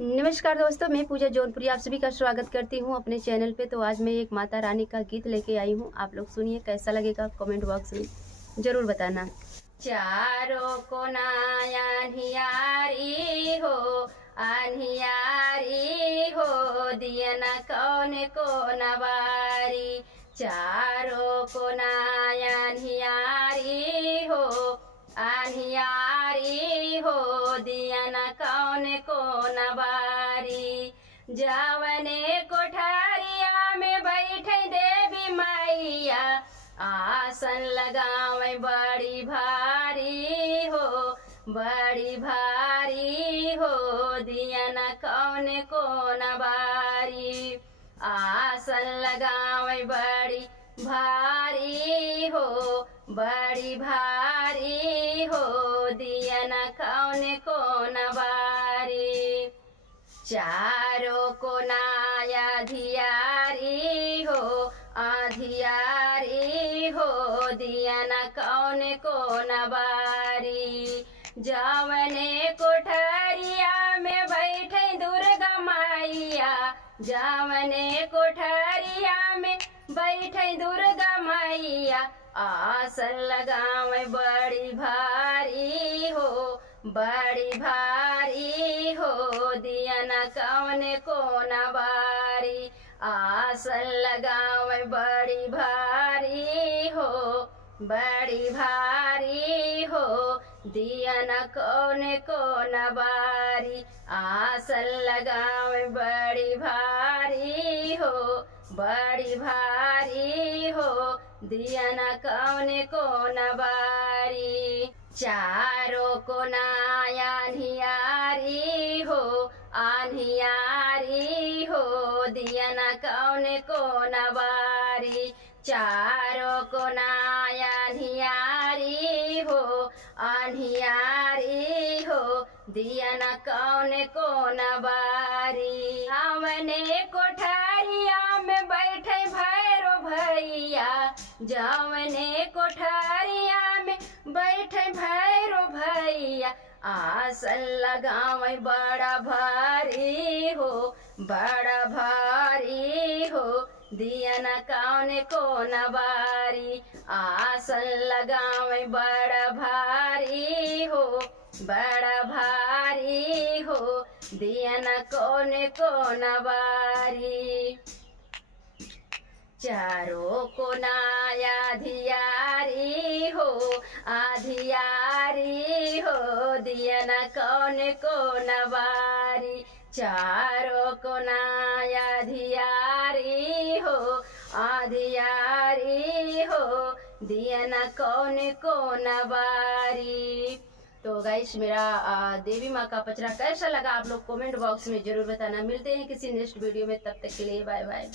नमस्कार दोस्तों, मैं पूजा जौनपुरी आप सभी का स्वागत करती हूँ अपने चैनल पे। तो आज मैं एक माता रानी का गीत लेके आई हूँ। आप लोग सुनिए, कैसा लगेगा कमेंट बॉक्स में जरूर बताना। चारों को नायारी हो, आनियारी हो, दियना कौन को नवारी। चारों को नायारी हो, आनियारी हो, दियना कौन को नवारी। जावने कोठारिया में बैठे देवी मैया, आसन लगावे बड़ी भारी हो, बड़ी भारी हो, दियना कौन को नवारी। आसन लगावे बड़ी भारी हो, बड़ी भारी हो, दियना कौन को नवारी। चारों को नाया धियारी हो, आधियारी हो, दियना कौन को नवारी। जावने कोठरिया में बैठे दुर्गा मैया, जावने कोठरिया में बैठे दुर्गा मैया, आसन लगावे बड़ी भारी हो, बड़ी भारी हो, दियना कौन को नवारी। आसन लगावे बड़ी भारी हो, बड़ी भारी हो, दियना कौन को नवारी। आसन लगावे बड़ी भारी हो, बड़ी भारी हो, दियना कौन को नवारी। चारों को नायानियारी हो, आनियारी हो, दियना कौन को नवारी। चारों को नायानियारी हो, आनियारी हो, दियना कौन को नवारी। जावने कोठारिया में बैठे भैरो भैया, जावने कोठारिया में बैठे भैरो भैया, आसन लगावे बड़ा भारी हो, बड़ा भारी हो, दियना कौन को नवारी। आसन लगावे बड़ा भारी हो, बड़ा भारी हो, दियना कौन को नवारी। चारों को नाया धियारी हो, आधियारी हो, दियना कौन को नवारी। चारों को नाया धियारी हो, आधियारी हो, दियना कौन को नवारी। तो गाइस, मेरा देवी माँ का पचरा कैसा लगा आप लोग कमेंट बॉक्स में जरूर बताना। मिलते हैं किसी नेक्स्ट वीडियो में, तब तक के लिए बाय बाय।